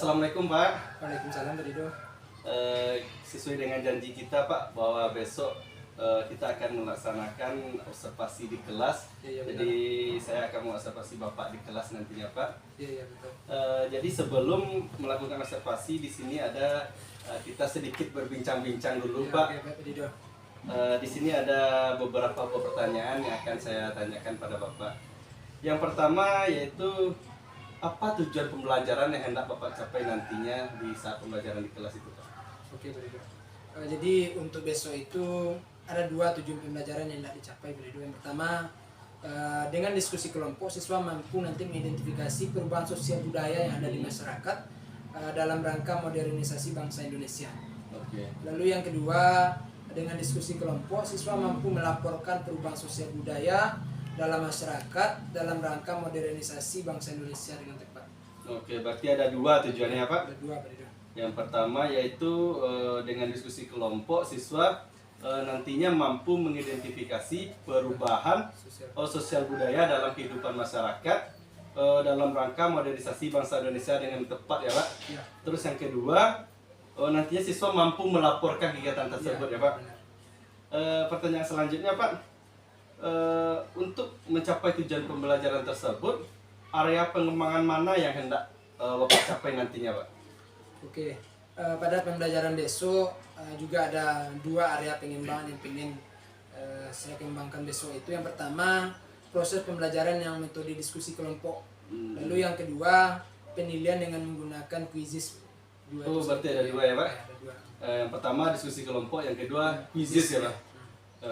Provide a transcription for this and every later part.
Assalamualaikum Pak. Waalaikumsalam Pak Dido. Sesuai dengan janji kita Pak bahwa besok kita akan melaksanakan observasi di kelas. Iya, jadi saya akan mengobservasi Bapak di kelas nantinya Pak. Iya betul. Jadi sebelum melakukan observasi di sini ada kita sedikit berbincang-bincang dulu Ya, Pak. oke, Pak Dido. Di sini ada beberapa pertanyaan yang akan saya tanyakan pada Bapak. Yang pertama yaitu apa tujuan pembelajaran yang hendak Bapak capai nantinya di saat pembelajaran di kelas itu Pak? Oke Pak Dido. Jadi untuk besok itu ada dua tujuan pembelajaran yang hendak dicapai Pak Dido. Yang pertama dengan diskusi kelompok siswa mampu nanti mengidentifikasi perubahan sosial budaya yang ada di masyarakat dalam rangka modernisasi bangsa Indonesia. Oke. Lalu yang kedua dengan diskusi kelompok siswa mampu melaporkan perubahan sosial budaya dalam masyarakat dalam rangka modernisasi bangsa Indonesia dengan tepat. Oke, berarti ada dua tujuannya Pak. Ada dua Pak Dido. Yang pertama yaitu dengan diskusi kelompok siswa nantinya mampu mengidentifikasi perubahan sosial budaya dalam kehidupan masyarakat dalam rangka modernisasi bangsa Indonesia dengan tepat ya Pak. Ya. Terus yang kedua nantinya siswa mampu melaporkan kegiatan tersebut ya Pak. Pertanyaan selanjutnya Pak, untuk mencapai tujuan pembelajaran tersebut area pengembangan mana yang hendak Bapak capai nantinya Pak? Oke, pada pembelajaran besok juga ada dua area pengembangan yang ingin saya kembangkan besok itu. Yang pertama proses pembelajaran yang metode diskusi kelompok. Lalu yang kedua penilaian dengan menggunakan quizzes. Berarti ada dua ya Pak? Ada dua. Yang pertama diskusi kelompok, yang kedua quizzes ya Pak?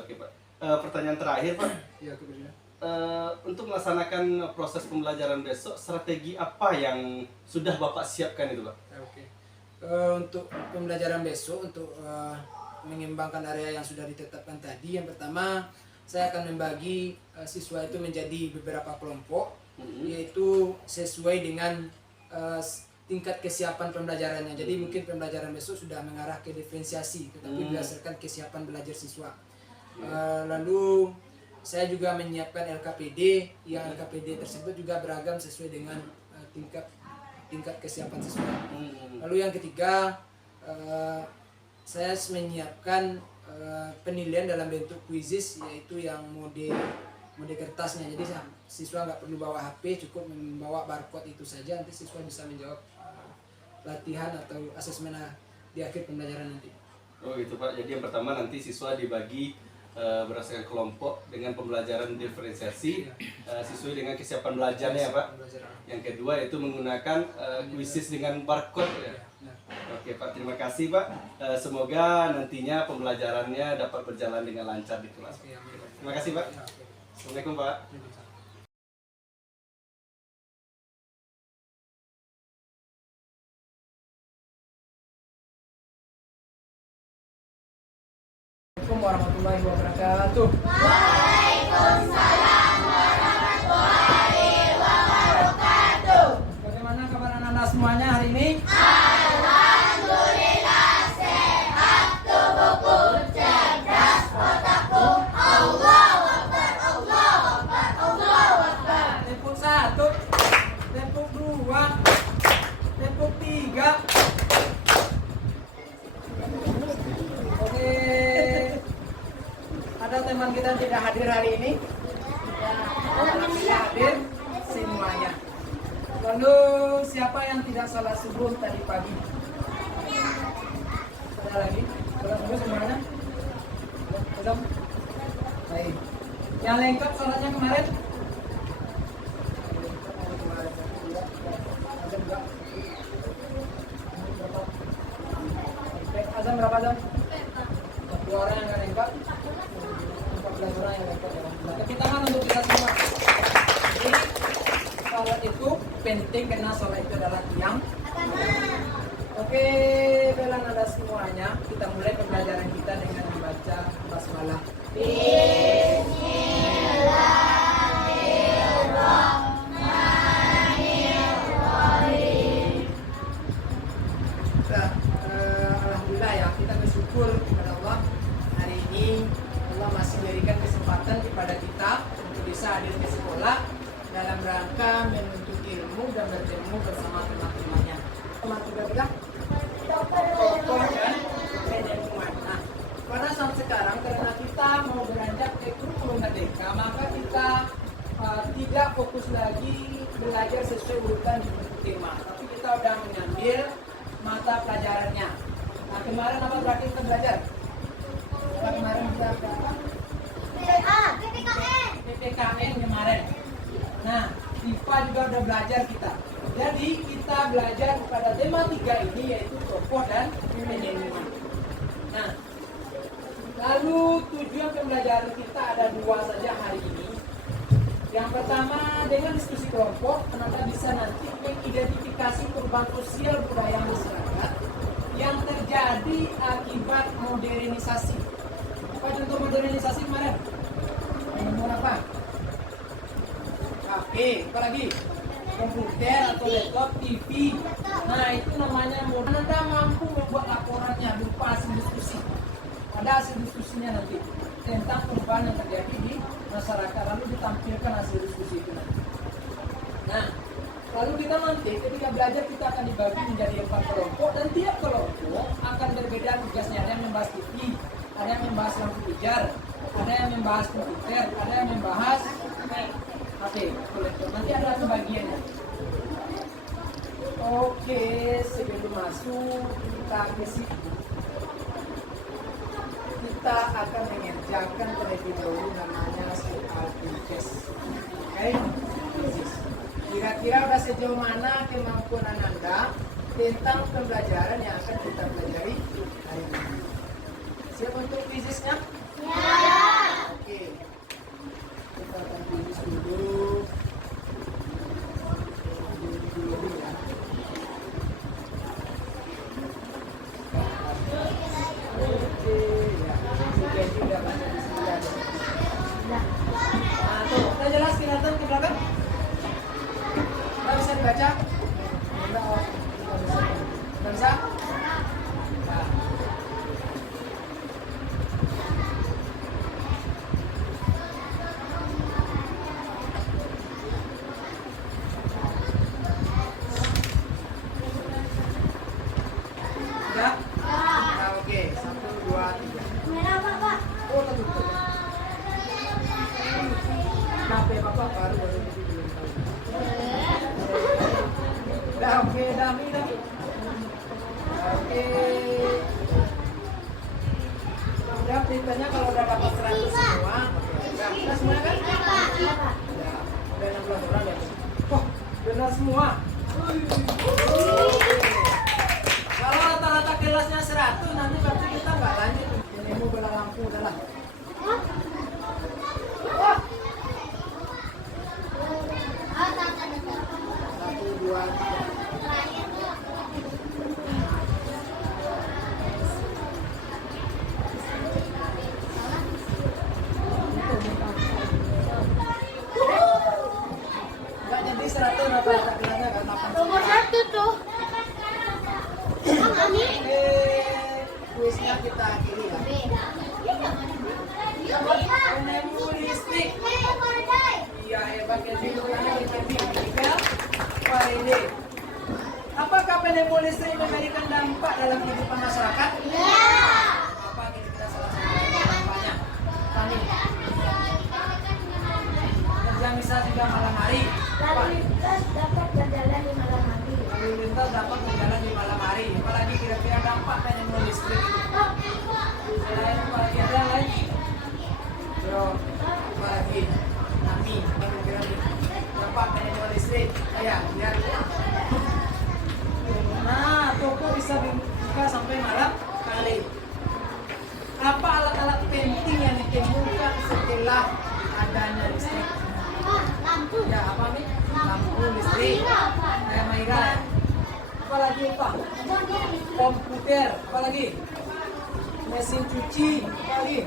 Oke Pak. Pertanyaan terakhir Pak. Ya, kemudian. Untuk melaksanakan proses pembelajaran besok, strategi apa yang sudah Bapak siapkan itu Pak? Oke. Untuk pembelajaran besok, untuk mengembangkan area yang sudah ditetapkan tadi, yang pertama saya akan membagi siswa itu menjadi beberapa kelompok, yaitu sesuai dengan tingkat kesiapan pembelajarannya. Jadi mungkin pembelajaran besok sudah mengarah ke diferensiasi, tetapi berdasarkan kesiapan belajar siswa. Lalu saya juga menyiapkan LKPD, yang LKPD tersebut juga beragam sesuai dengan tingkat kesiapan siswa. Lalu yang ketiga, saya menyiapkan penilaian dalam bentuk quizzes, yaitu yang mode kertasnya. Jadi siswa nggak perlu bawa HP, cukup membawa barcode itu saja, nanti siswa bisa menjawab latihan atau asesmen di akhir pembelajaran nanti. Oh gitu Pak, jadi yang pertama nanti siswa dibagi berdasarkan kelompok dengan pembelajaran diferensiasi sesuai dengan kesiapan belajarnya ya Pak. Yang kedua yaitu menggunakan quizzes dengan barcode ya. Oke Pak, terima kasih Pak. Semoga nantinya pembelajarannya dapat berjalan dengan lancar di kelas. Terima kasih Pak. Assalamualaikum Pak. Assalamualaikum warahmatullahi wabarakatuh. Waalaikumsalam warahmatullahi wabarakatuh. Bagaimana kabar anak-anak semuanya hari ini? Alhamdulillah sehat tubuhku, cerdas otakku. Allahu Akbar, Allahu Akbar, Allahu Akbar. Tepuk satu, tepuk dua, tepuk tiga. Oke, ada teman kita tidak hadir hari ini. Tidak hadir semuanya. Lalu siapa yang tidak sholat subuh tadi pagi? Ada lagi? Sholat subuh semuanya? Belum? Baik. Yang lengkap sholatnya kemarin? Azam berapa Azam? 2 orang yang nggak lengkap, 14 orang yang lengkap ya. Kaki tangan untuk kita semua. Jadi sholat itu penting karena sholat itu adalah tiang. Oke, bela nada semuanya. Kita mulai pembelajaran kita dengan membaca basmalah. Alhamdulillah ya, kita bersyukur kepada Allah hari ini Allah masih memberikan kesempatan kepada kita untuk bisa hadir ke sekolah dalam rangka menuntut ilmu dan bertemu bersama teman-temannya. juga bilang tokoh dan keilmuan. Nah, pada saat sekarang karena kita mau beranjak ke kurikulum merdeka, maka kita tidak fokus lagi belajar sesuai urutan di buku tema, tapi kita udah mengambil mata pelajarannya. Nah, kemarin apa berarti kita belajar? Kemarin kita apa? PPKN kemarin. Nah, IPA juga udah belajar kita. Jadi kita belajar pada tema 3 ini, yaitu tokoh dan manajemen. Nah, lalu tujuan pembelajaran kita ada 2 saja hari ini. Yang pertama, dengan diskusi kelompok, Anda bisa nanti mengidentifikasi perubahan sosial budaya masyarakat yang terjadi akibat modernisasi. Apa contoh modernisasi kemarin? Nomor apa? HP, apa lagi? Komputer atau laptop, TV. Nah, itu namanya modern. Anda mampu membuat laporannya berupa hasil diskusi. Ada hasil diskusinya nanti tentang perubahan yang terjadi di masyarakat, lalu ditampilkan hasil diskusi itu nanti. Nah, lalu kita nanti ketika belajar kita akan dibagi menjadi 4 kelompok, dan tiap kelompok akan berbeda tugasnya. Ada yang membahas TV, ada yang membahas lampu pijar, ada yang membahas komputer, ada yang membahas HP, laptop. Nanti ada pembagiannya. Oke, sebelum masuk kita ke situ, kita akan mengerjakan terlebih dahulu namanya soal quiz. Oke, kira-kira udah sejauh mana kemampuan Anda tentang pembelajaran yang akan kita pelajari hari ini? Siap untuk quiznya? Ya. Oke, kita akan quiz dulu. Dulu ya. Udah jelas kelihatan ke belakang? Nggak bisa dibaca? Nggak bisa? Nah. Udah? Nah, oke. 1, 2, 3. Oh, tertutup. HP Bapak baru belum tahu. Dah oke, Dami. Oke. Udah beritanya kalau udah dapat 100 semua. Udah semua kan? Ya, udah 16 orang ya. Oh, benar semua. Kalau rata-rata kelasnya 100, nanti berarti kita nggak lanjut. Ini mau bela lampu udah lah. Wah. 1, 2, 3. Nggak jadi 100 rata-rata kelasnya kan 8. Nomor 1 tuh. Oke, kuisnya kita akhiri ya. Penemu listrik. Iya, hebat ya sih, karena kita Miguel Faraday. Apakah penemu listrik memberikan dampak dalam kehidupan masyarakat? Ya. Apa kira-kira salah satu dampaknya? Kami kerja misal juga malam hari. Lalu lintas dapat berjalan di malam hari. Lalu lintas dapat berjalan di malam hari. Apalagi kira-kira dampak penemu listrik? Selain apalagi ada lagi? Bro, apalagi? Kami, kira-kira dampak penemu listrik. Ya, lihat. Nah, toko bisa dibuka sampai malam hari. Apa alat-alat penting yang ditemukan setelah adanya listrik? Lampu. Ya, apa nih? Lampu listrik. Kayak Maira. Apa lagi Pak? Komputer. Apa lagi? Mesin cuci. Apa lagi?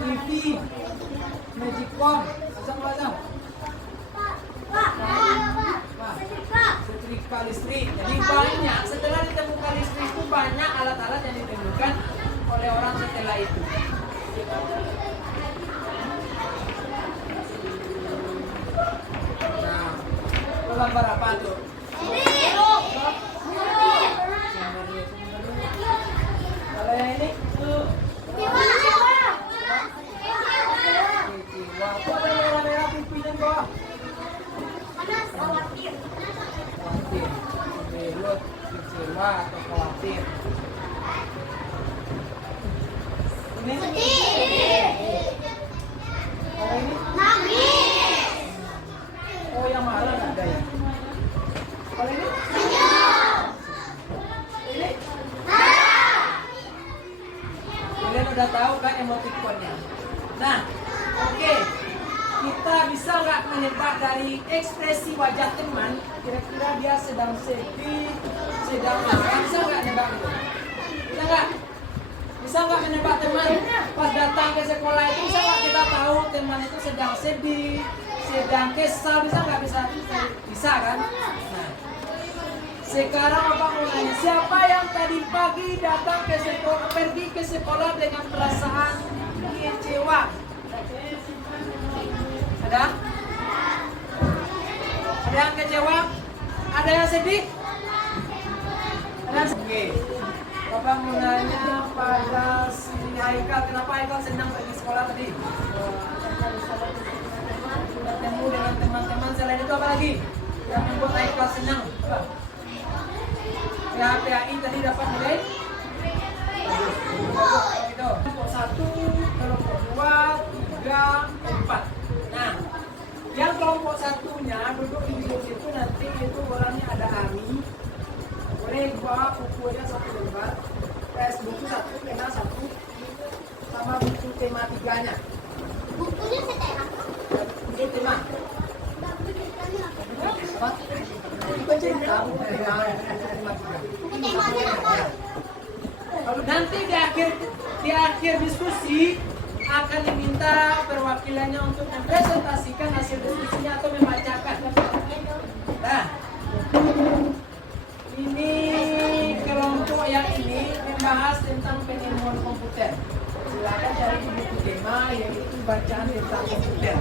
TV. Magicom. Pasang-pasang. Pak. Setrika listrik. Jadi banyak. Setelah ditemukan listrik itu banyak alat-alat yang ditemukan oleh orang setelah itu. Nah, gambar apa tuh? Ini. khawatir. Ini kalau ini Nangis. oh yang marah nggak ada ya. Kalau ini kalian udah tahu kan emoticonnya. Nah, oke. Kita bisa nggak menebak dari ekspresi wajah teman, kira-kira dia sedang sedih, sedang marah, bisa nggak nebak itu? Bisa nggak? Bisa nggak menebak teman pas datang ke sekolah itu, bisa nggak kita tahu teman itu sedang sedih, sedang kesal, bisa nggak? Bisa kan? Nah, sekarang Bapak mau nanya, siapa yang tadi pagi datang ke sekolah, pergi ke sekolah dengan perasaan kecewa? Ada? Ada yang kecewa? Ada yang sedih? Ada yang sedih? Bapak mau nanya pada si Haikal, kenapa Haikal senang pergi sekolah tadi? Bertemu dengan teman-teman, selain itu apa lagi yang membuat Haikal senang? PHPAI tadi dapat nilai? Gitu. Kelompok 1, kelompok 2, 3, 4. Nah, yang kelompok satunya duduk di situ nanti itu orangnya ada Ami. Boleh bawa bukunya 1 lembar, buku 1, pena 1, sama buku tema 3-nya. Bukunya setengah. Buku tema. Apa? Buku cerita, buku tema 3. Nanti di akhir diskusi akan diminta perwakilannya untuk mempresentasikan hasil diskusinya atau membacakan. Nah, ini kelompok yang ini membahas tentang pengilmuan komputer. Silakan cari di buku tema yaitu bacaan tentang komputer.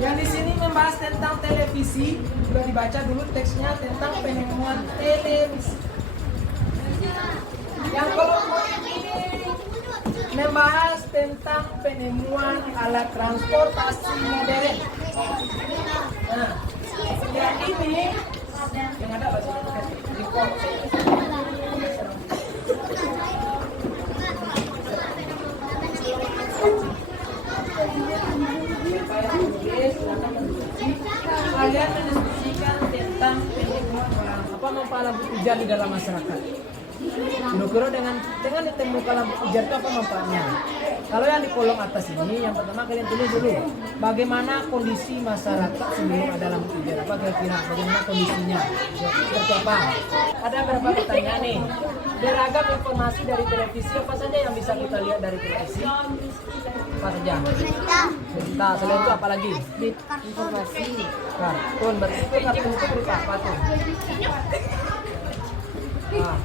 Yang di sini membahas tentang televisi, sudah dibaca dulu teksnya tentang penemuan televisi. Yang kelompok ini membahas tentang penemuan alat transportasi modern. Nah, yang ini yang ada bahasa Indonesia. Kalian mendiskusikan tentang penemuan apa manfaat lampu hujan di dalam masyarakat. Kira-kira dengan ditemukan lampu hujan itu apa manfaatnya? Kalau yang di kolom atas ini, yang pertama kalian tulis dulu bagaimana kondisi masyarakat sebelum ada lampu hujan. Apa kira-kira bagaimana kondisinya? Seperti apa? Ada beberapa pertanyaan nih. Beragam informasi dari televisi, apa saja yang bisa kita lihat dari televisi? Apa saja? Berita. Selain itu apa lagi? Informasi. Kartun. Berarti kartun itu berupa apa tuh? Nah.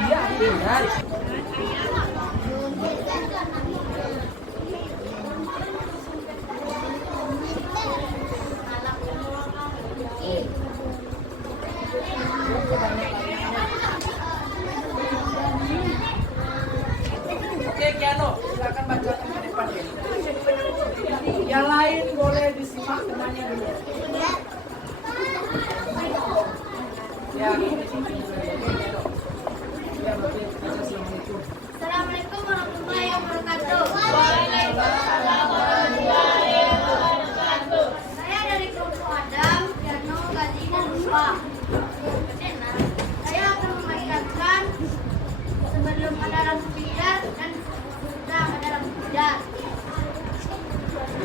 Iya, benar. Oke, Kiano, silakan baca ke depan. Yang lain boleh disimak temannya dulu. Ya. Assalamualaikum warahmatullahi wabarakatuh. Saya dari kelompok Adam, Jano, Gazi, dan Ruswa. Saya akan memainkan sebelum ada lampu pijar dan sesudah ada lampu pijar.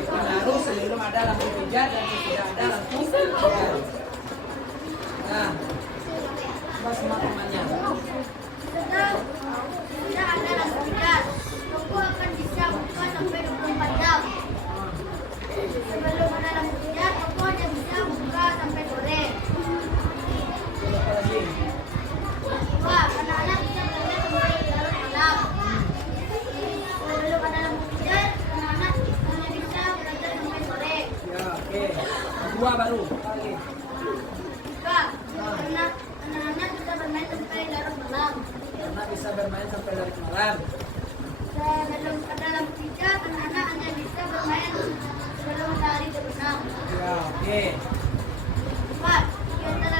Baru sebelum ada lampu pijar dan sesudah ada lampu pijar. Nah, apa semua temannya? Sudah ada lampu pijar. Toko akan bisa buka sampai 24 jam. Sebelum ada lampu pijar, toko hanya bisa buka sampai sore. Apa lagi? Wah, anak-anak bisa belajar sampai larut malam. Sebelum ada lampu pijar, anak-anak hanya bisa belajar sampai sore. Ya, oke. Dua baru. Apa lagi? Kak, anak-anak bisa bermain sampai larut malam. Karena bisa bermain sampai larut malam. Sebelum ada lampu pijar, anak-anak hanya bisa bermain sebelum matahari terbenam. Ya, oke. 4. Di antara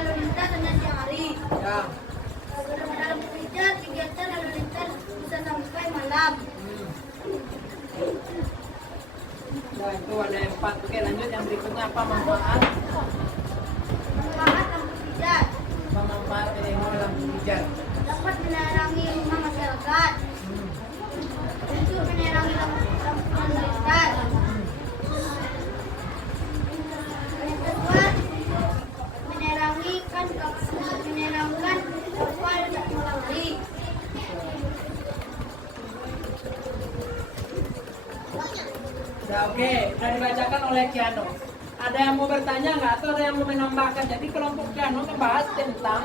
apa manfaat? Manfaat lampu pijar Manfaat penemuan lampu pijar. dapat menerangi rumah masyarakat. Untuk menerangi lampu lalu lintas. Yang kedua, menerangkan kapal yang melalui. Nah, oke, sudah dibacakan oleh Kiano. Ada yang mau bertanya nggak atau ada yang mau menambahkan? Jadi kelompok Kiano membahas tentang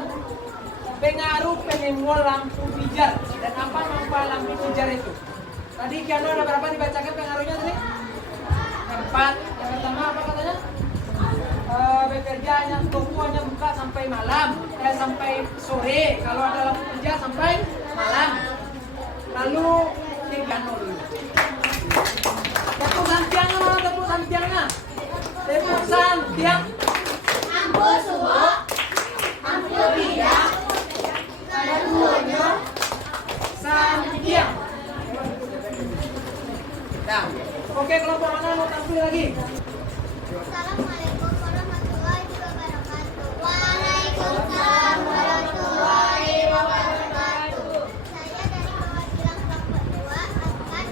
pengaruh penemuan lampu pijar dan apa manfaat lampu pijar itu. Tadi Kiano ada berapa dibacakan pengaruhnya tadi? 4. Yang pertama apa katanya? Bekerja hanya buka sampai malam, sampai sore. Kalau ada lampu pijar sampai malam. Lalu Kiano dulu. Tepuk santiangnya mana tepuk santiangnya? Tepuk santiang. Lampu suwo, lampu pijar, dan bunyo. Santiang. Nah, oke kelompok mana mau tampil lagi? Assalamualaikum warahmatullahi wabarakatuh. Waalaikumsalam warahmatullahi wabarakatuh. Saya dari perwakilan kelompok 2 akan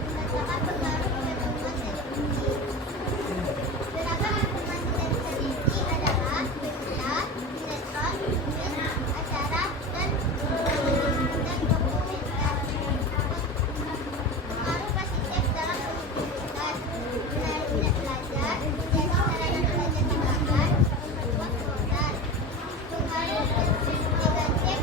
membacakan pengaruh penemuan televisi. Beragam informasi dari televisi adalah berita, sinetron, film, acara, dan dokumenter. Pengaruh positif dalam pendidikan, menarik belajar, menjadi sarana belajar tambahan, membuat bosan. Pengaruh negatif dalam pendidikan, mengurangi waktu belajar,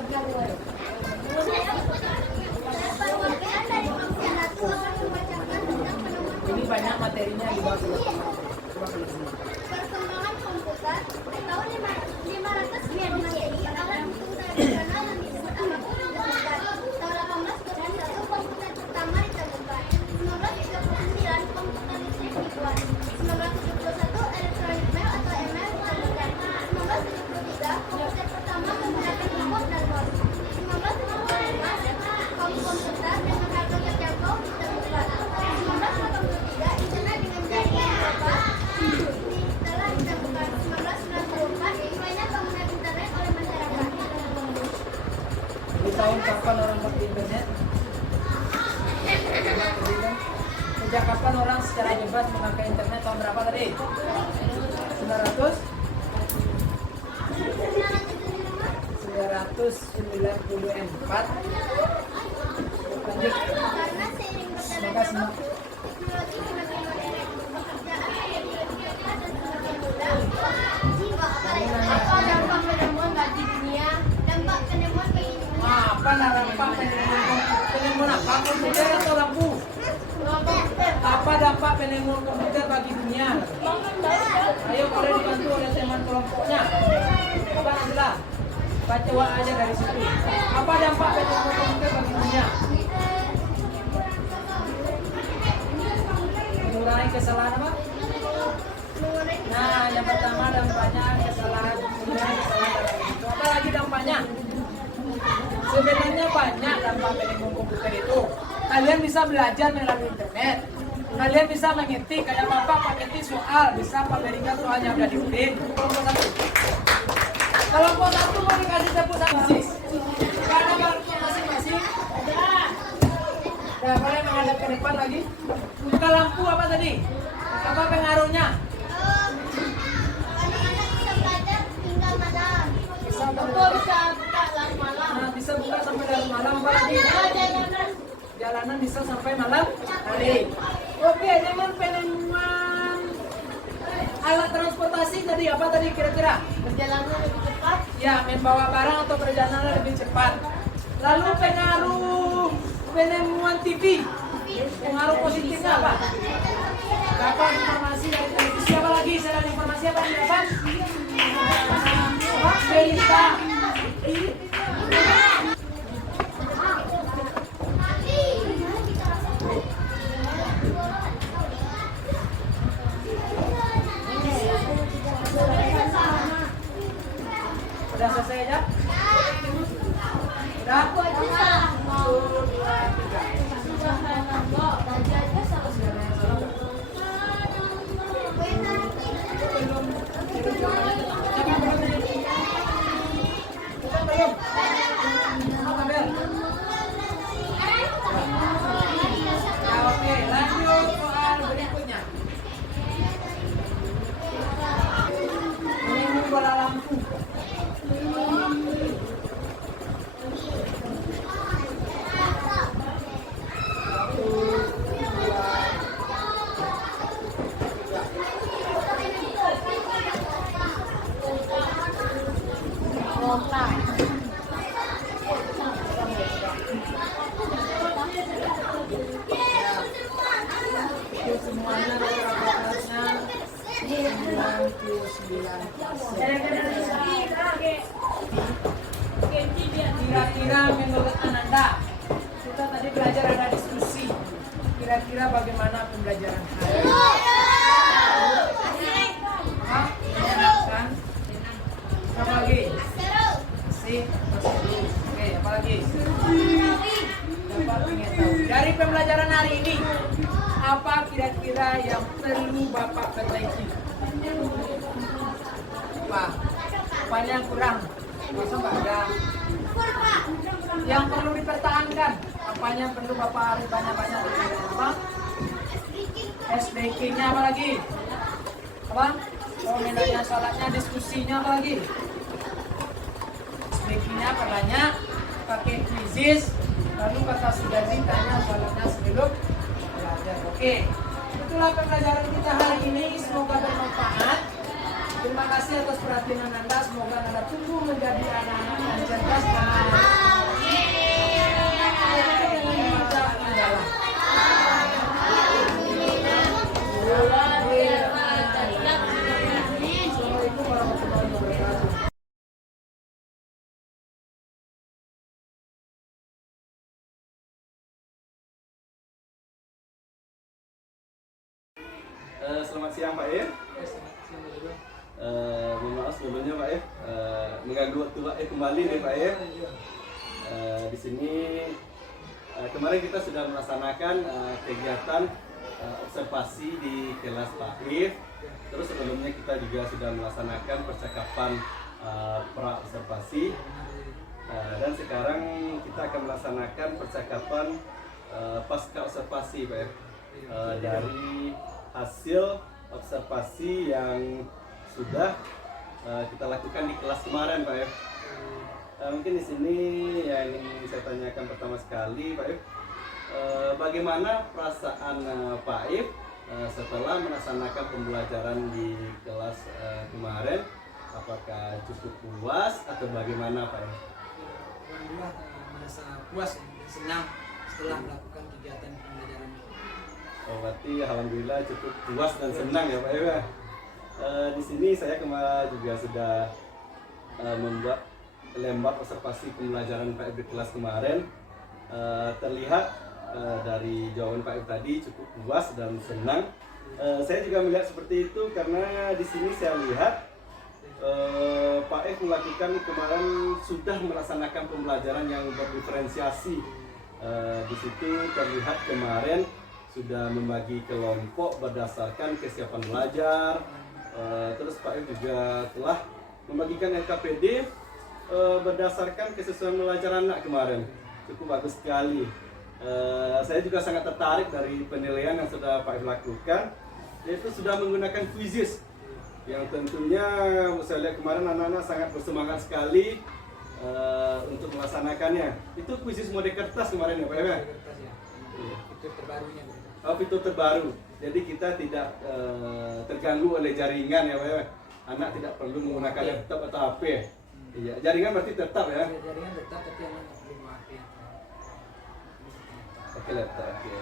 mendorong kebijakan positif pada perwakilan dari kelompok 1 akan membacakan tentang penemuan Ini banyak materinya di bawah. perkembangan komputer di tahun 500 Masehi alat komputer nasional yang disebut apapun komputer. Tahun 1821 komputer pertama ditemukan. 1939 komputer listrik dibuat. 1971 electronic mail atau email ditemukan. 1973 komputer pertama menggunakan keyboard dan mouse. 1975 komputer dengan harga terjangkau ditemukan. 1983 internet dengan jaringan global telah ditemukan. 1994 mulainya penggunaan internet oleh masyarakat. Di tahun kapan orang pakai internet? Sejak kapan orang secara bebas memakai internet? Tahun berapa tadi? 900? 994. Lanjut. Karena seiring Semoga semua teknologi semakin modern, pekerjaan menjadi lebih cepat dan semakin mudah. Apa dampak penemuan bagi dunia? Dampak penemuan bagi dunia. apa dampak penemuan apa? Komputer atau lampu? Apa dampak penemuan komputer bagi dunia? Ayo boleh dibantu oleh teman kelompoknya. Apa Angela? Baca aja dari situ. Apa dampak penemuan komputer bagi dunia? Mengurangi kesalahan apa? Nah, yang pertama dampaknya kesalahan, mengurangi kesalahan dalam itu. Apa lagi dampaknya? Sebenarnya banyak dampak penemuan komputer itu. Kalian bisa belajar melalui internet. Kalian bisa mengetik, kayak Bapak mengetik soal, bisa memberikan soalnya udah diurin. Kelompok 1. Kelompok 1 mau dikasih tepuk tangan. Karena marknya masing-masing. Nah, boleh menghadap ke depan lagi. Buka lampu apa tadi? Apa pengaruhnya? Anak-anak bisa belajar hingga malam. Bisa Betul, buka. bisa buka larut malam. Nah, bisa buka sampai larut malam. Apa lagi? Jalanan bisa sampai malam hari. Oke, dengan penemuan alat transportasi tadi apa tadi kira-kira? Perjalanan lebih cepat. Ya, membawa barang atau perjalanan lebih cepat. Lalu pengaruh penemuan TV. Pengaruh positifnya apa? Dapat informasi dari televisi. Apa lagi? Selain informasi apa yang dapat? Berita. Udah selesai aja? Semuanya rata-rata kelasnya 99%. Kira-kira menurut Ananda, kita tadi belajar ada diskusi. Kira-kira bagaimana pembelajaran hari ini? Hah? Menyenangkan? Apa lagi? Asik? Oke, apa lagi? Dapat mengetahui. Dari pembelajaran hari ini, apa kira-kira yang perlu Bapak perbaiki? Apa yang kurang? Masa nggak ada? Yang perlu dipertahankan? Apanya yang perlu Bapak harus banyak-banyak apa? SDK-nya apa lagi? Apa? Komentarnya, salatnya, diskusinya apa lagi? SDK-nya perbanyak, pakai quizzes, lalu kata sudah ditanya salatnya sebelum belajar. Oke, itulah pembelajaran kita hari ini. Semoga bermanfaat. Terima kasih atas perhatian Anda. Semoga Anda tumbuh menjadi anak-anak yang cerdas dan Assalamualaikum warahmatullahi wabarakatuh. Selamat siang Pak If. Mohon maaf sebelumnya Pak If, mengganggu waktu Pak If kembali nih Pak If. Di sini kemarin kita sudah melaksanakan kegiatan observasi di kelas Pak If. Terus sebelumnya kita juga sudah melaksanakan percakapan pra observasi. Dan sekarang kita akan melaksanakan percakapan pasca observasi Pak If. Dari hasil observasi yang sudah kita lakukan di kelas kemarin Pak If. Mungkin di sini yang ingin saya tanyakan pertama sekali Pak If, bagaimana perasaan Pak If setelah melaksanakan pembelajaran di kelas kemarin? Apakah cukup puas atau bagaimana Pak If? Alhamdulillah merasa puas dan senang setelah melakukan kegiatan pembelajaran. Oh, berarti alhamdulillah cukup puas dan senang ya Pak If. Di sini saya kemarin juga sudah membuat lembar observasi pembelajaran Pak If di kelas kemarin. Terlihat dari jawaban Pak If tadi cukup puas dan senang. Saya juga melihat seperti itu karena di sini saya lihat Pak If melakukan kemarin sudah melaksanakan pembelajaran yang berdiferensiasi. Di situ terlihat kemarin sudah membagi kelompok berdasarkan kesiapan belajar. Terus Pak If juga telah membagikan LKPD berdasarkan kesesuaian belajar anak kemarin. Cukup bagus sekali. Saya juga sangat tertarik dari penilaian yang sudah Pak If lakukan, yaitu sudah menggunakan quizzes yang tentunya saya lihat kemarin anak-anak sangat bersemangat sekali untuk melaksanakannya. Itu quizzes mode kertas kemarin ya Pak If? Kertas ya. Fitur terbarunya. Fitur terbaru. Jadi kita tidak terganggu oleh jaringan ya Pak If? Anak tidak perlu menggunakan laptop atau HP. Iya, jaringan berarti tetap ya. Jaringan tetap tapi anak nggak perlu HP. Oke laptop. Oke.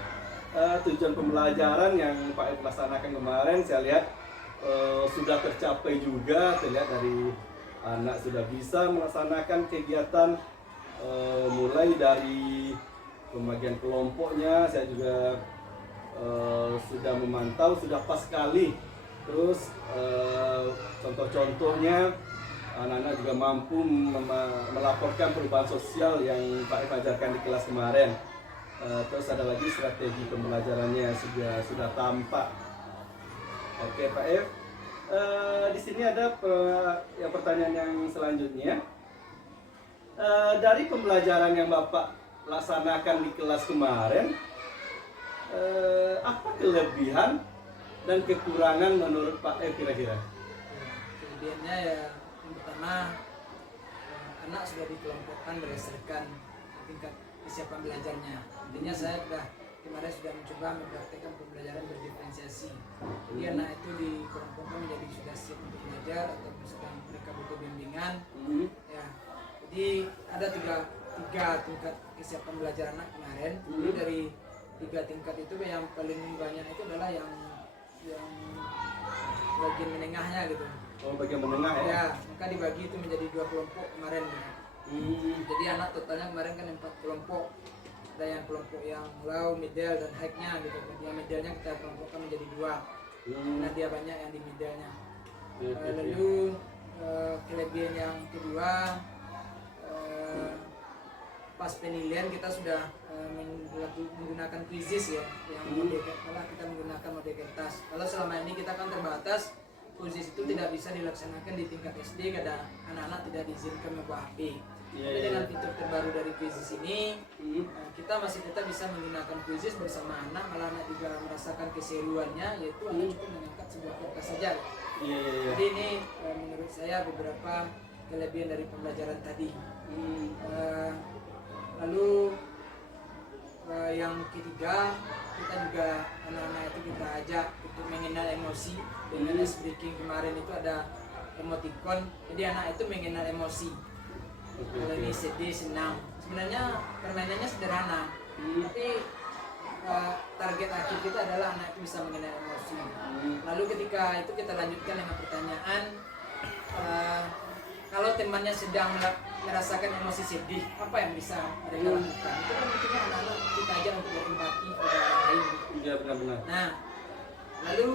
Tujuan pembelajaran yang Pak If laksanakan kemarin saya lihat sudah tercapai juga. Terlihat dari anak sudah bisa melaksanakan kegiatan mulai dari pembagian kelompoknya. Saya juga sudah memantau, sudah pas sekali. Terus contoh-contohnya anak-anak juga mampu melaporkan perubahan sosial yang Pak If ajarkan di kelas kemarin. Terus ada lagi strategi pembelajarannya sudah tampak. Oke Pak If, di sini ada yang pertanyaan yang selanjutnya. Dari pembelajaran yang Bapak laksanakan di kelas kemarin, apa kelebihan dan kekurangan menurut Pak If kira-kira? Kelebihannya ya yang pertama anak sudah dikelompokkan berdasarkan tingkat kesiapan belajarnya. Intinya saya kemarin sudah mencoba mempraktekkan pembelajaran berdiferensiasi. Jadi anak itu dikelompokkan menjadi sudah siap untuk belajar atau sedang mereka butuh bimbingan. Ya, jadi ada tiga tingkat kesiapan belajar anak kemarin. Jadi dari tiga tingkat itu yang paling banyak itu adalah yang yang bagian menengahnya gitu. Oh, bagian menengah ya? Ya, maka dibagi itu menjadi 2 kelompok kemarin gitu. Jadi anak totalnya kemarin kan 4 kelompok. Ada yang kelompok yang low, middle, dan high-nya gitu. Jadi yang middle-nya kita kelompokkan menjadi 2. Karena dia banyak yang di middle-nya. Lalu kelebihan yang kedua, pas penilaian kita sudah menggunakan quizzes ya, yang mode, malah kita menggunakan mode kertas. Kalau selama ini kita kan terbatas, quizzes itu tidak bisa dilaksanakan di tingkat SD karena anak-anak tidak diizinkan membawa HP. Tapi dengan fitur terbaru dari quizzes ini, kita masih tetap bisa menggunakan quizzes bersama anak, malah anak juga merasakan keseruannya, yaitu anak cukup mengangkat sebuah kertas saja. Jadi ini menurut saya beberapa kelebihan dari pembelajaran tadi. Lalu yang ketiga, kita juga anak-anak itu kita ajak untuk mengenal emosi. Dengan ice breaking kemarin itu ada emoticon, jadi anak itu mengenal emosi. Kalau ini sedih, senang. Sebenarnya permainannya sederhana, tapi target akhir kita adalah anak itu bisa mengenal emosi. Lalu ketika itu kita lanjutkan dengan pertanyaan, kalau temannya sedang merasakan emosi sedih, apa yang bisa mereka lakukan? Itu kan pentingnya anak-anak kita ajak untuk berempati pada orang lain. Iya, benar-benar. Nah, lalu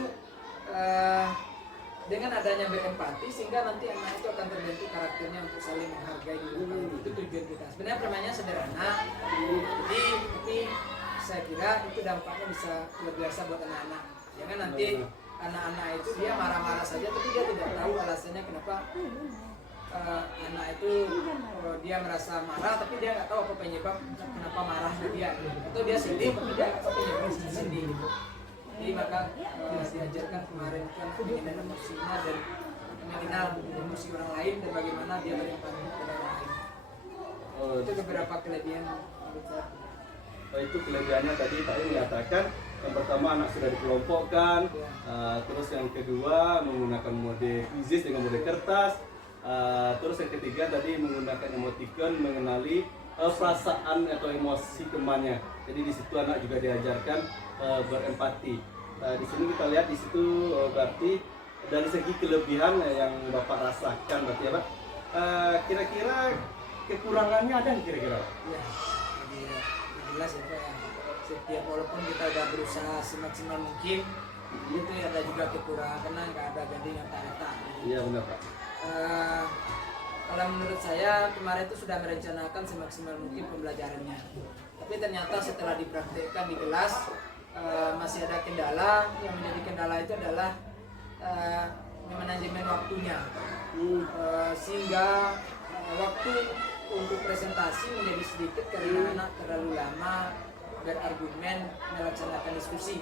dengan adanya berempati sehingga nanti anak itu akan terbentuk karakternya untuk saling menghargai juga. Itu tujuan kita. Sebenarnya permainannya sederhana, jadi tapi saya kira itu dampaknya bisa luar biasa buat anak-anak. Jangan nanti anak-anak itu dia marah-marah saja, tapi dia tidak tahu alasannya kenapa anak itu dia merasa marah, tapi dia nggak tahu apa penyebab kenapa marahnya dia, atau dia sedih, tapi dia nggak tahu penyebab sedih. Jadi maka diajarkan kemarin kan mengenal emosinya dan mengenal emosi orang lain dan bagaimana dia berempati kepada orang lain. Itu beberapa kelebihan menurut saya. Itu kelebihannya tadi Pak Im menyatakan yang pertama anak sudah dikelompokkan, terus yang kedua menggunakan mode quizzes dengan mode kertas, terus yang ketiga tadi menggunakan emoticon mengenali perasaan atau emosi temannya. Jadi di situ anak juga diajarkan berempati. Di sini kita lihat di situ berarti dari segi kelebihan yang Bapak rasakan berarti ya Pak. Kira-kira kekurangannya ada nggak kira-kira? Ya, jadi jelas ya Pak ya. Setiap walaupun kita udah berusaha semaksimal mungkin, itu ada juga kekurangan karena nggak ada gading yang tak retak. Iya benar Pak. Kalau menurut saya kemarin itu sudah merencanakan semaksimal mungkin pembelajarannya, tapi ternyata setelah dipraktekkan di kelas masih ada kendala. Yang menjadi kendala itu adalah manajemen waktunya, sehingga waktu untuk presentasi menjadi sedikit karena anak terlalu lama berargumen melaksanakan diskusi.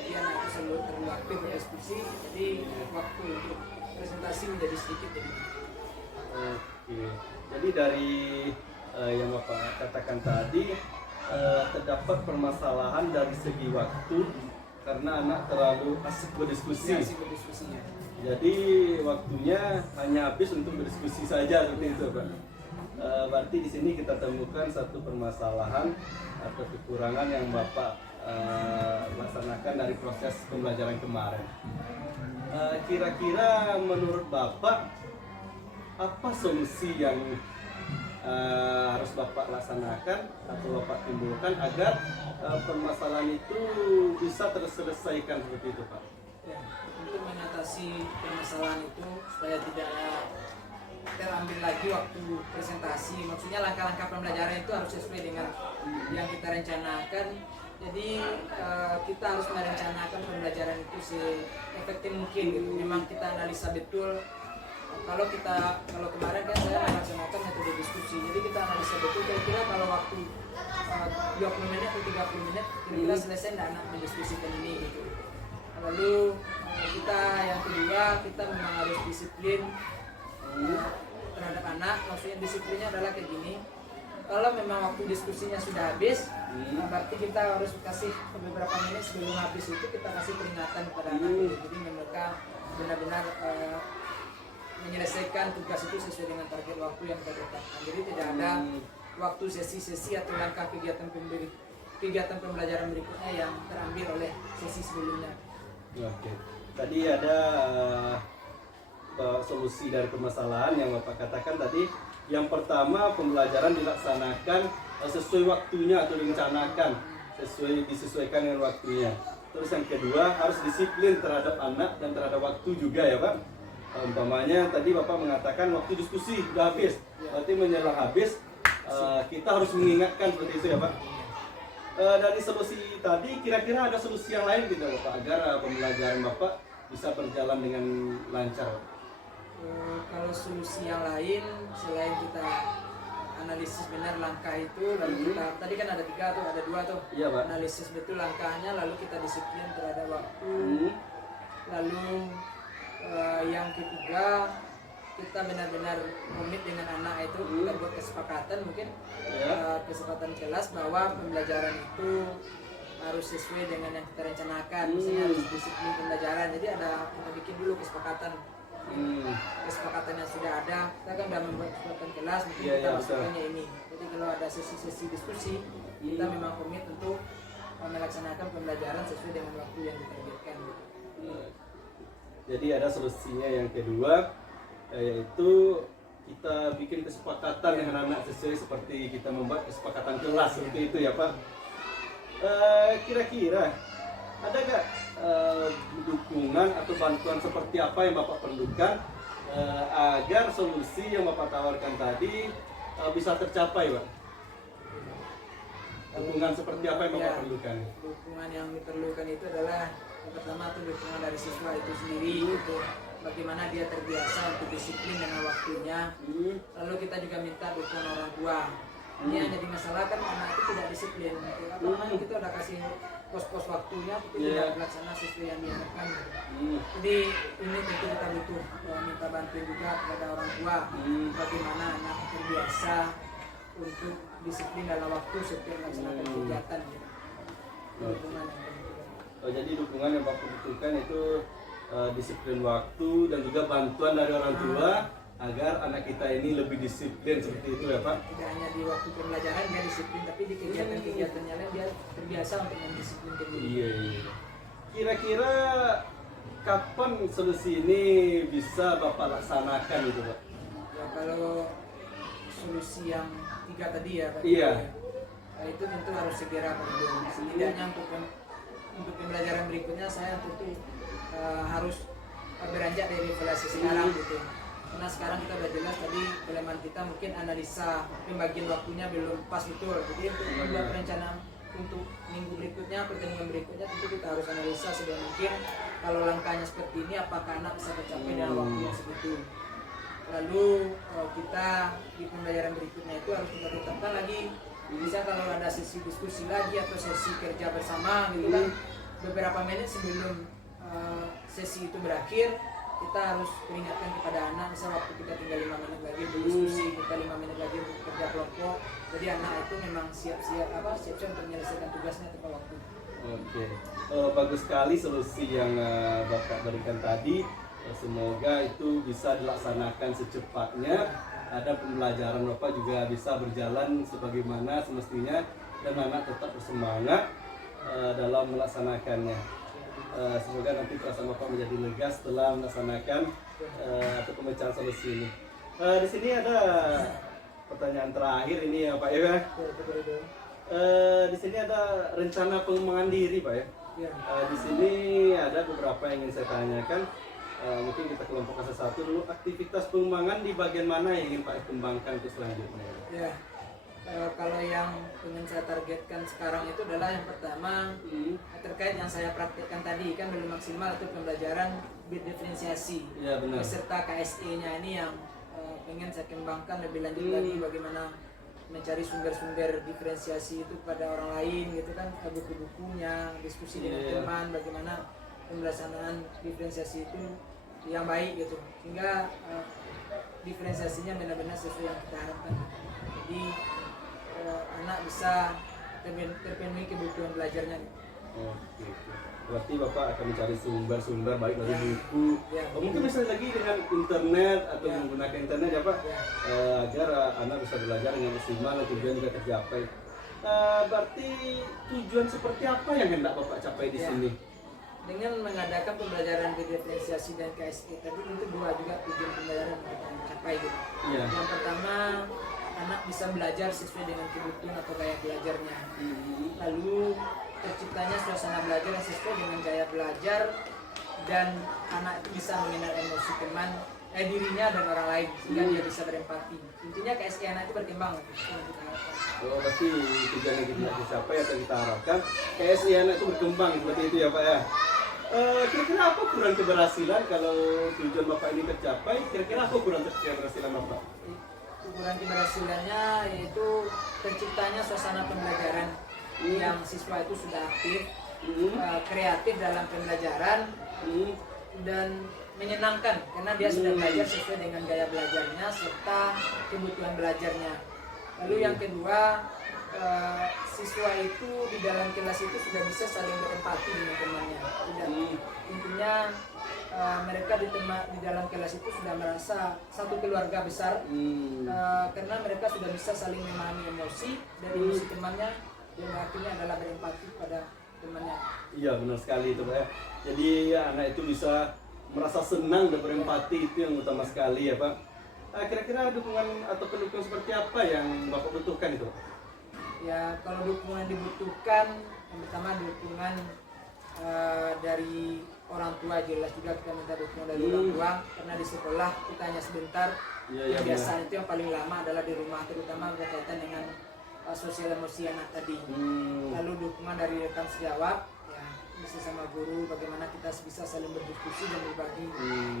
Jadi anak itu selalu terlalu aktif berdiskusi, jadi waktu untuk presentasi menjadi sedikit jadi. Oke, jadi dari yang Bapak katakan tadi terdapat permasalahan dari segi waktu karena anak terlalu asik berdiskusi. Asik berdiskusinya. Jadi waktunya hanya habis untuk berdiskusi saja seperti itu, Pak. Berarti di sini kita temukan satu permasalahan atau kekurangan yang Bapak laksanakan dari proses pembelajaran kemarin. Kira-kira menurut Bapak apa solusi yang harus Bapak laksanakan atau Bapak timbulkan agar permasalahan itu bisa terselesaikan seperti itu, Pak? Ya, untuk mengatasi permasalahan itu supaya tidak terambil lagi waktu presentasi, maksudnya langkah-langkah pembelajaran itu harus sesuai dengan yang kita rencanakan. Jadi kita harus merencanakan pembelajaran itu seefektif mungkin gitu. Memang kita analisa betul. Kalau kemarin kan saya melaksanakan metode diskusi, jadi kita analisa betul kira-kira kalau waktu 20 menit atau 30 menit kira-kira selesai nggak anak mendiskusikan ini gitu. Lalu kita yang kedua, kita memang harus disiplin terhadap anak. Maksudnya disiplinnya adalah kayak gini, kalau memang waktu diskusinya sudah habis, berarti kita harus kasih beberapa menit sebelum habis itu kita kasih peringatan kepada anak. Jadi mereka benar-benar menyelesaikan tugas itu sesuai dengan target waktu yang kita tetapkan. Jadi tidak ada waktu sesi-sesi atau langkah kegiatan kegiatan pembelajaran berikutnya yang terambil oleh sesi sebelumnya. Oke. Tadi ada solusi dari permasalahan yang Bapak katakan tadi. Yang pertama, pembelajaran dilaksanakan sesuai waktunya atau direncanakan, disesuaikan dengan waktunya. Terus yang kedua, harus disiplin terhadap anak dan terhadap waktu juga ya Pak. Umpamanya tadi Bapak mengatakan waktu diskusi sudah habis, berarti menjelang habis kita harus mengingatkan seperti itu ya Pak. Dari solusi tadi, kira-kira ada solusi yang lain tidak Bapak agar pembelajaran Bapak bisa berjalan dengan lancar? Kalau solusi yang lain selain kita analisis benar langkah itu, lalu kita tadi kan ada 3 tuh, ada 2 tuh. Iya, Pak. Analisis betul langkahnya, lalu kita disiplin terhadap waktu. Lalu yang ketiga, kita benar-benar komit dengan anak itu, kita buat kesepakatan mungkin kesepakatan kelas bahwa pembelajaran itu harus sesuai dengan yang kita rencanakan. Misalnya harus disiplin pembelajaran. Jadi kita bikin dulu kesepakatan. Kesepakatan yang sudah ada, kita kan sudah membuat kesepakatan kelas, mungkin kita masukkannya ini. Jadi kalau ada sesi-sesi diskusi, kita memang komit untuk melaksanakan pembelajaran sesuai dengan waktu yang ditargetkan. Jadi ada solusinya yang kedua, yaitu kita bikin kesepakatan dengan anak sesuai seperti kita membuat kesepakatan kelas seperti itu ya Pak. Kira-kira ada nggak dukungan atau bantuan seperti apa yang Bapak perlukan agar solusi yang Bapak tawarkan tadi bisa tercapai Pak? Dukungan seperti apa yang Bapak perlukan? Dukungan yang diperlukan itu adalah yang pertama itu dukungan dari siswa itu sendiri, untuk bagaimana dia terbiasa untuk disiplin dengan waktunya. Lalu kita juga minta dukungan orang tua. Ini yang jadi masalah kan anak itu tidak disiplin. Apalagi kita udah kasih pos-pos waktunya, tapi tidak melaksanakan sesuai yang diharapkan. Jadi ini tentu kita butuh minta bantuan juga kepada orang tua, bagaimana anak terbiasa untuk disiplin dalam waktu setiap melaksanakan kegiatan. Jadi dukungan yang Bapak butuhkan itu disiplin waktu dan juga bantuan dari orang tua agar anak kita ini lebih disiplin seperti itu ya Pak. Tidak hanya di waktu pembelajaran dia disiplin, tapi di kegiatan-kegiatannya lain dia terbiasa untuk mendisiplinkan diri. Iya. Kira-kira kapan solusi ini bisa Bapak laksanakan gitu Pak? Ya kalau solusi yang 3 tadi ya Pak. Iya. Nah, itu tentu harus segera Pak. Setidaknya untuk pembelajaran berikutnya saya tentu harus beranjak dari evaluasi sekarang gitu. Karena sekarang kita udah jelas tadi elemen kita mungkin analisa pembagian waktunya belum pas betul. Jadi untuk membuat perencanaan untuk minggu berikutnya, pertemuan berikutnya tentu kita harus analisa sebaik mungkin kalau langkahnya seperti ini apakah anak bisa tercapai dalam waktu yang segitu. Lalu kita di pembelajaran berikutnya itu harus kita tetapkan lagi, bisa kalau ada sesi diskusi lagi atau sesi kerja bersama gitu kan, beberapa menit sebelum sesi itu berakhir kita harus peringatkan kepada anak, misal waktu kita tinggal 5 menit lagi berdiskusi, kita 5 menit lagi untuk kerja kelompok. Jadi anak itu memang siap-siap untuk menyelesaikan tugasnya tepat waktu. Oke, bagus sekali solusi yang Bapak berikan tadi. Semoga itu bisa dilaksanakan secepatnya. Ada pembelajaran Bapak juga bisa berjalan sebagaimana semestinya dan anak tetap bersemangat dalam melaksanakannya. Semoga nanti perasaan Bapak menjadi lega setelah melaksanakan atau pemecahan solusi ini. Di sini ada pertanyaan terakhir ini ya Pak ya. Di sini ada rencana pengembangan diri Pak ya. Di sini ada beberapa yang ingin saya tanyakan. Mungkin kita kelompokkan satu dulu. Aktivitas pengembangan di bagian mana yang ingin Pak kembangkan ke selanjutnya? Ya. Kalau yang ingin saya targetkan sekarang itu adalah yang pertama terkait yang saya praktekkan tadi kan belum maksimal itu pembelajaran diferensiasi beserta KSE-nya ini yang ingin saya kembangkan lebih lanjut lagi, bagaimana mencari sumber-sumber diferensiasi itu pada orang lain gitu kan, buku-bukunya, diskusi dengan teman, bagaimana pelaksanaan diferensiasi itu yang baik gitu, sehingga diferensiasinya benar-benar sesuai yang kita harapkan. Jadi anak bisa terpenuhi kebutuhan belajarnya. Oke. Berarti Bapak akan mencari sumber-sumber baik dari buku, mungkin bisa lagi dengan internet atau menggunakan internet ya Pak, agar anak bisa belajar dengan maksimal dan tujuan juga tercapai. Berarti tujuan seperti apa yang hendak Bapak capai di Ya. sini? Dengan mengadakan pembelajaran diferensiasi dan KSE tadi itu dua juga tujuan pembelajaran yang kita capai gitu. Iya. Yang pertama, anak bisa belajar sesuai dengan kebutuhan atau gaya belajarnya. Lalu terciptanya suasana belajar yang sesuai dengan gaya belajar dan anak itu bisa mengenal emosi teman, dirinya dan orang lain sehingga dia bisa berempati. Intinya KSE anak itu berkembang gitu, yang kita harapkan. Oh, berarti tujuan yang kita capai atau kita harapkan KSI anak itu berkembang seperti itu ya Pak ya. Kira-kira apa kurang keberhasilan kalau tujuan Bapak ini tercapai? Kira-kira apa kurang keberhasilan Bapak? Ukuran keberhasilannya yaitu terciptanya suasana pembelajaran yang siswa itu sudah aktif, kreatif dalam pembelajaran dan menyenangkan karena dia sudah belajar sesuai dengan gaya belajarnya serta kebutuhan belajarnya. Lalu yang kedua, siswa itu di dalam kelas itu sudah bisa saling berempati dengan temannya. Intinya mereka di dalam kelas itu sudah merasa satu keluarga besar karena mereka sudah bisa saling memahami emosi dan emosi temannya dan akhirnya adalah berempati pada temannya. Iya benar sekali itu Pak ya. Jadi anak itu bisa merasa senang dan berempati, itu yang utama sekali ya Pak. Kira-kira dukungan atau pendukung seperti apa yang Bapak butuhkan itu? Ya kalau dukungan dibutuhkan, yang pertama dukungan dari orang tua, jelas juga kita minta dukungan dari orang tua karena di sekolah kita hanya sebentar. Kebiasaan itu yang paling lama adalah di rumah, terutama berkaitan dengan sosial emosi anak tadi. Lalu dukungan dari rekan sejawat, ya bisa sama guru, bagaimana kita bisa saling berdiskusi dan berbagi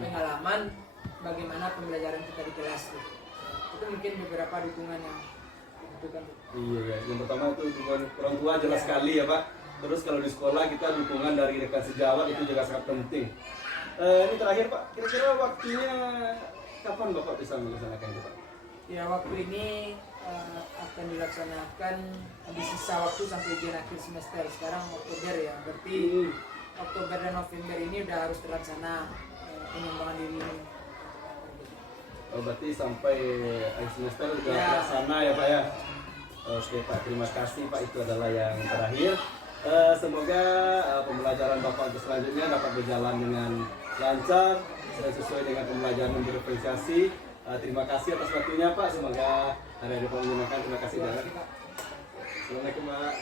pengalaman bagaimana pembelajaran kita di kelas. Itu mungkin beberapa dukungan yang dibutuhkan. Iya ya, yang pertama itu dukungan orang tua jelas sekali ya Pak. Terus kalau di sekolah kita dukungan dari rekan sejawat itu juga sangat penting. Ini terakhir Pak, kira-kira waktunya kapan Bapak bisa melaksanakan itu Pak? Ya waktu ini akan dilaksanakan di sisa waktu sampai ujian akhir semester. Sekarang Oktober ya, berarti Oktober dan November ini udah harus terlaksana pengembangan diri ini. Oh, berarti sampai akhir semester sudah terlaksana ya Pak ya. Oke Pak, terima kasih Pak, itu adalah yang terakhir. Semoga pembelajaran Bapak untuk selanjutnya dapat berjalan dengan lancar sesuai dengan pembelajaran diferensiasi. Terima kasih atas waktunya Pak, semoga hari-hari menyenangkan. Terima kasih banyak. Assalamualaikum Pak.